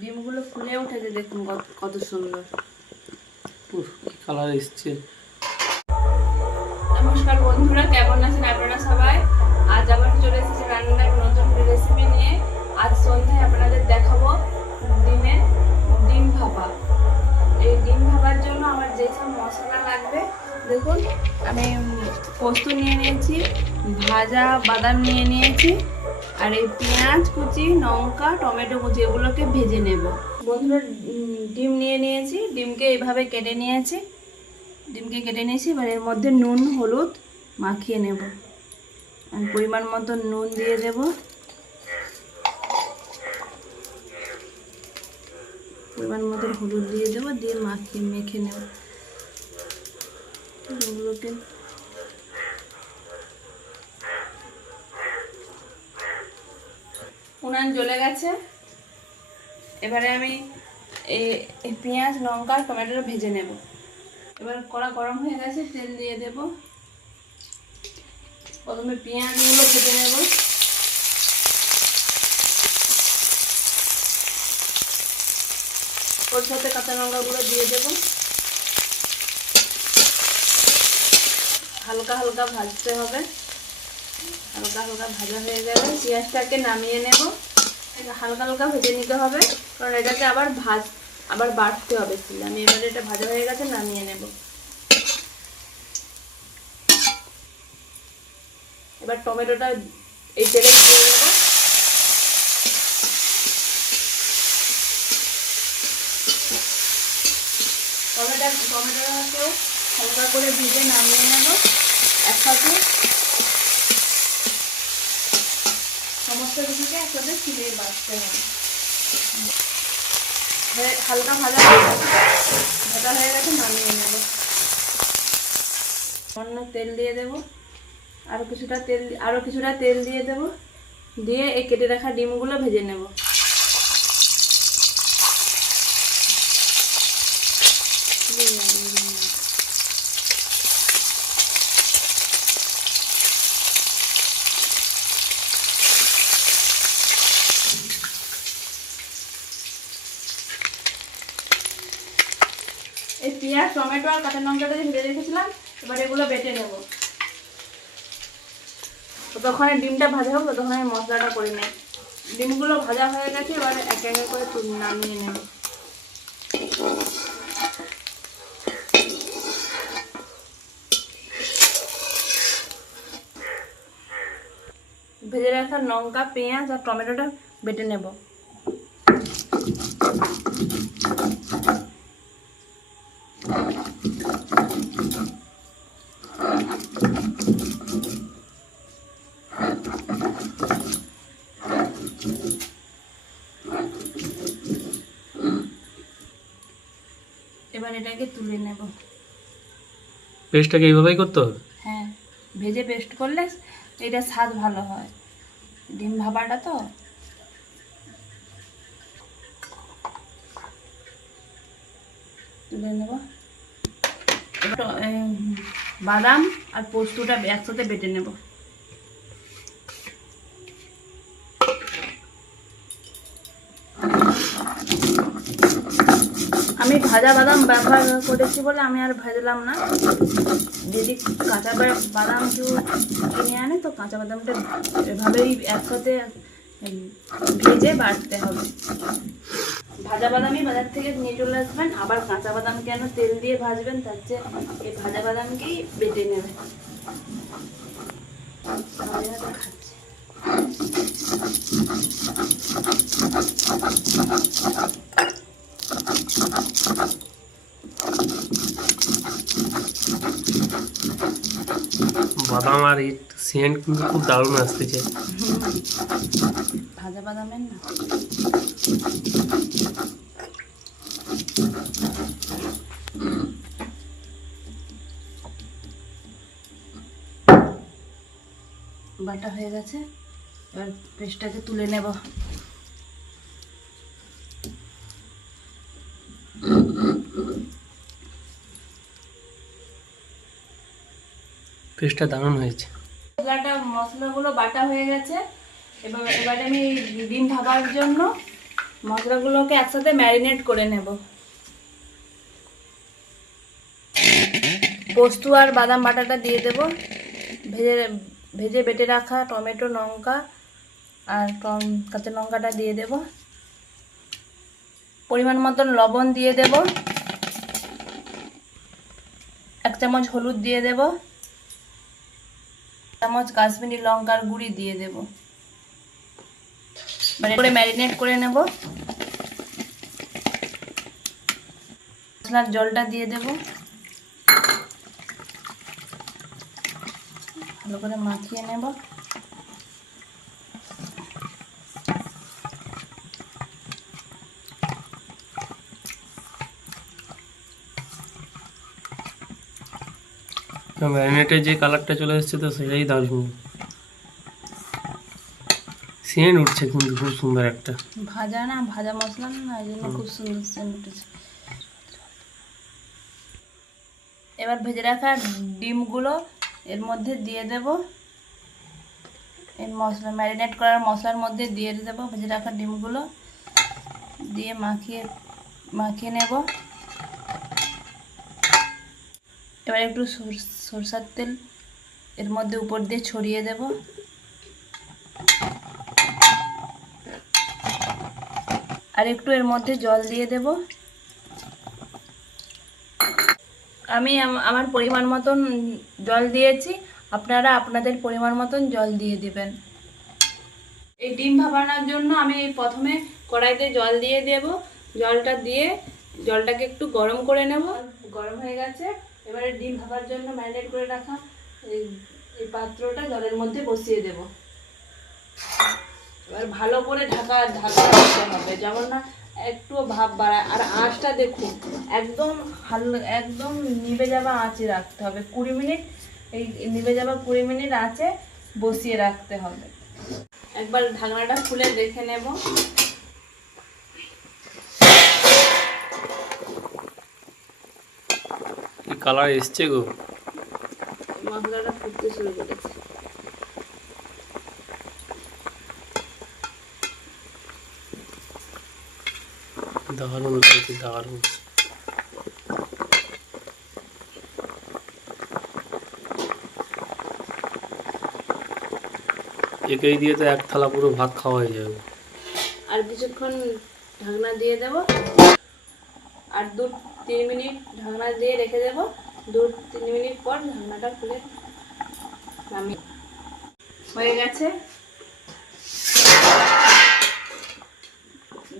ডিমগুলো ফুলে উঠেছে দেখুন কত- সুন্দর। কালার এসছে। নমস্কার বন্ধুরা কেমন আছেন আপনারা সবাই? আজ আবার চলে এসেছি রান্নার নতুন রেসিপি নিয়ে। আজ সন্ধ্যায় আপনাদের দেখাবো ডিমের ডিম ভাপা। এই ডিম ভাপার জন্য আমার যেসব মশলা লাগবে দেখুন আমি পোস্ত নিয়ে নিয়েছি ভাজা বাদাম নিয়ে নিয়েছি আর এই পেঁয়াজ কুচি, লঙ্কা, টমেটো কুচি, এগুলোকে ভেজে নেব। বন্ধুরা ডিম নিয়ে নিয়েছি। ডিমকে এইভাবে কেটে নিয়েছি। ডিমকে কেটে নিয়েছি। এবার এর মধ্যে নুন, হলুদ মাখিয়ে নেব। আর পরিমাণ মতো নুন দিয়ে দেব। পরিমাণ মতো হলুদ দিয়ে দেবো, দিয়ে মাখিয়ে, মেখে নেব। এগুলোকে উনান জ্বলে গেছে। এবারে আমি এই পেঁয়াজ, লঙ্কা টমেটো ভেজে নেব। এবার কড়া গরম হয়ে গেছে, তেল দিয়ে দেব। প্রথমে পেঁয়াজগুলো ভেজে নেব। ওর সাথে কাঁচা লঙ্কাগুলো দিয়ে দেব। হালকা হালকা ভাজতে হবে। হালকা হালকা ভাজা হয়ে যাবে পেঁয়াজটাকে নামিয়ে নেব। হালকা হালকা ভেজে নিতে হবে, কারণ এটাকে আবার ভাজ, আবার বাড়তে হবে আমি এবারে এটা ভাজা হয়ে গেছে, নামিয়ে নেব। এবার টমেটোটা এই তেলে দিয়ে দেবো। টমেটো, টমেটোটাকেও হালকা করে ভিজে নামিয়ে নেব। একসাথে সমস্ত কিছুকে একসাথে ছিলিয়ে বাঁচতে হবে। হালকা ভাজা ভাজা হয়ে গেছে, নামিয়ে নেব। অন্য তেল দিয়ে দেব। আরও কিছুটা তেল আরও কিছুটা তেল দিয়ে দেব। দিয়ে এই কেটে রাখা ডিমগুলো ভেজে নেব এই পেঁয়াজ, টমেটো আর কাঁচা লঙ্কাটা যে ভেজে রেখেছিলাম, এবার এগুলো বেটে নেব। ততক্ষণে ডিমটা ভাজা হোক, ততক্ষণে আমি মশলাটা করে নেব। ডিমগুলো ভাজা হয়ে গেছে, এবার একে একে করে নামিয়ে নেব। ভেজে রাখা লঙ্কা, পেঁয়াজ আর টমেটোটা বেটে নেব। এটাকে তুলে নেব। পেস্টটাকে এইভাবেই করতে হবে? হ্যাঁ ভেজে পেস্ট করলে এটা স্বাদ ভালো হয়। ডিম ভাবাটা তো। তুলে নেব। বাদাম আর পোস্তটা একসাথে বেটে নেব। আমি ভাজা বাদাম ব্যবহার করেছি বলে আমি আর ভাজলাম না। যদি কাঁচা বাদাম কেউ কিনে আনে, তো কাঁচা বাদামটা এভাবেই একসাথে ভেজে বাটতে হবে। ভাজা বাদামই বাজার থেকে নিয়ে চলে আসবেন, আবার কাঁচা বাদাম কেন তেল দিয়ে ভাজবেন, তার চেয়ে এই ভাজা বাদামকেই বেটে নেবেন খাচ্ছে বাদাম আর এই সেন্ট কিন্তু খুব দারুণ আসতেছে। ভাজা বাদামের না? বাটা হয়ে গেছে, এবার পেস্টটাকে তুলে নেব। পেস্টটা দারুণ হয়েছে। মশলাটা, মশলাগুলো বাটা হয়ে গেছে। এবার, এবারে আমি ডিম ভাবার জন্য মশলাগুলোকে একসাথে ম্যারিনেট করে নেব। পোস্ত আর বাদাম বাটাটা দিয়ে দেব। ভেজে ভেজে বেটে রাখা টমেটো লঙ্কা আর কাঁচা লঙ্কাটা দিয়ে দেব। পরিমাণ মতন লবণ দিয়ে দেব। এক চামচ হলুদ দিয়ে দেব। চামচ কাশ্মীরি লঙ্কার গুঁড়ি দিয়ে দেব। মানে করে ম্যারিনেট করে নেব। মশলার জলটা দিয়ে দেব। ভালো করে মাখিয়ে নেব। ম্যারিনেটের যে কালারটা চলে এসেছে তো সেটাই দারুণ। সেন্ট উঠছে কিন্তু খুব সুন্দর একটা। ভাজা না, ভাজা মশলা না, এই জন্য খুব সুন্দর সেন্ট উঠেছে। এবার ভেজে রাখা ডিমগুলো, এর মধ্যে দিয়ে দেব। এই মশলা ম্যারিনেট করার মশলার মধ্যে দিয়ে দেব, ভেজে রাখা ডিমগুলো। দিয়ে মাখিয়ে মাখিয়ে নেব। এবার একটু সর- সরষার তেল এর মধ্যে উপর দিয়ে ছড়িয়ে দেব। আর একটু এর মধ্যে জল দিয়ে দেব। আমি আমার পরিমাণ মতন জল দিয়েছি। আপনারা আপনাদের পরিমাণ মতন জল দিয়ে দেবেন। এই ডিম ভাপানোর জন্য আমি প্রথমে কড়াইতে জল দিয়ে দেব। জলটা দিয়ে জলটাকে একটু গরম করে নেব। গরম হয়ে গেছে। এবারে ডিম ভাবার জন্য ম্যারিনেট করে রাখা এই পাত্রটা জলের মধ্যে বসিয়ে দেব। এবার ভালো করে ঢাকা ঢাকা রাখতে হবে, যেমন না একটু ভাব বাড়ায়। আর আঁচটা দেখুন, একদম হালকা একদম নিভে যাওয়া আঁচে রাখতে হবে। কুড়ি মিনিট, এই নিবে যাওয়া কুড়ি মিনিট আঁচে বসিয়ে রাখতে হবে। একবার ঢাকনাটা খুলে দেখে নেব। কালার এসছে গো। মশলাটা ফুটতে শুরু করেছে। দারুণ লাগছে দারুণ। একেই দিয়ে তো এক থালা পুরো ভাত খাওয়া হয়ে যাবে। আর কিছুক্ষণ ঢাকনা দিয়ে দেব। আর দু তিন মিনিট ঢাকনা দিয়ে রেখে দেব। দু তিন মিনিট পর ঢাকনাটা খুলে নামিয়ে হয়ে গেছে।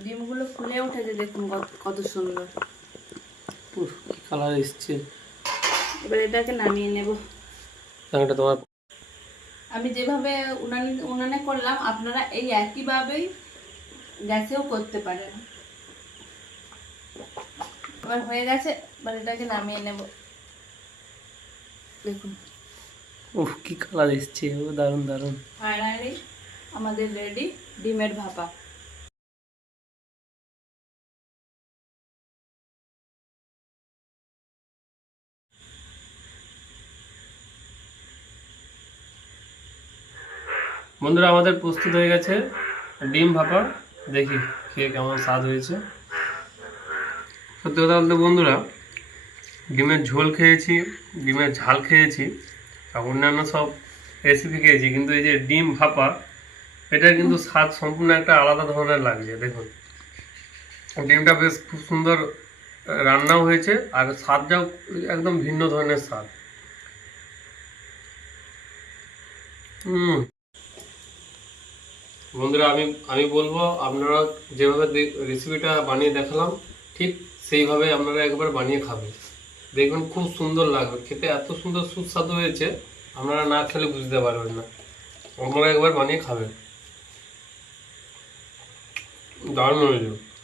ডিমগুলো ফুলে উঠেছে দেখুন কত সুন্দর। কালার এসছে। এবার এটাকে নামিয়ে নেব। এটা তোমার আমি যেভাবে উনানে উনানে করলাম আপনারা এই একইভাবেই গ্যাসেও করতে পারেন। এবার হয়ে গেছে এবার এটাকে নামিয়ে নেব। দেখুন। উফ কি কালার এসছে ও দারুণ দারুণ। ফাইনালি আমাদের রেডি ডিমের ভাপা। বন্ধুরা আমাদের প্রস্তুত হয়ে গেছে ডিম ভাপা। দেখি খেয়ে কেমন স্বাদ হয়েছে। সত্যি কথা বলতে বন্ধুরা, ডিমের ঝোল খেয়েছি, ডিমের ঝাল খেয়েছি, আর অন্যান্য সব রেসিপি খেয়েছি, কিন্তু এই যে ডিম ভাপা, এটার কিন্তু স্বাদ সম্পূর্ণ একটা আলাদা ধরনের লাগছে, দেখুন। ডিমটা বেশ খুব সুন্দর রান্নাও হয়েছে, আর স্বাদটাও একদম ভিন্ন ধরনের স্বাদ। বন্ধুরা, আমি আমি বলব, আপনারা যেভাবে রেসিপিটা বানিয়ে দেখালাম, ঠিক সেইভাবে আপনারা একবার বানিয়ে খাবেন। দেখবেন খুব সুন্দর লাগবে। খেতে এত সুন্দর সুস্বাদু হয়েছে, আপনারা না খেলে বুঝতে পারবেন না। আপনারা একবার বানিয়ে খাবেন। দারুণ হয়েছে।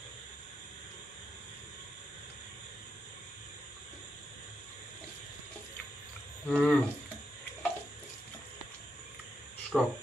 হুম। স্টপ।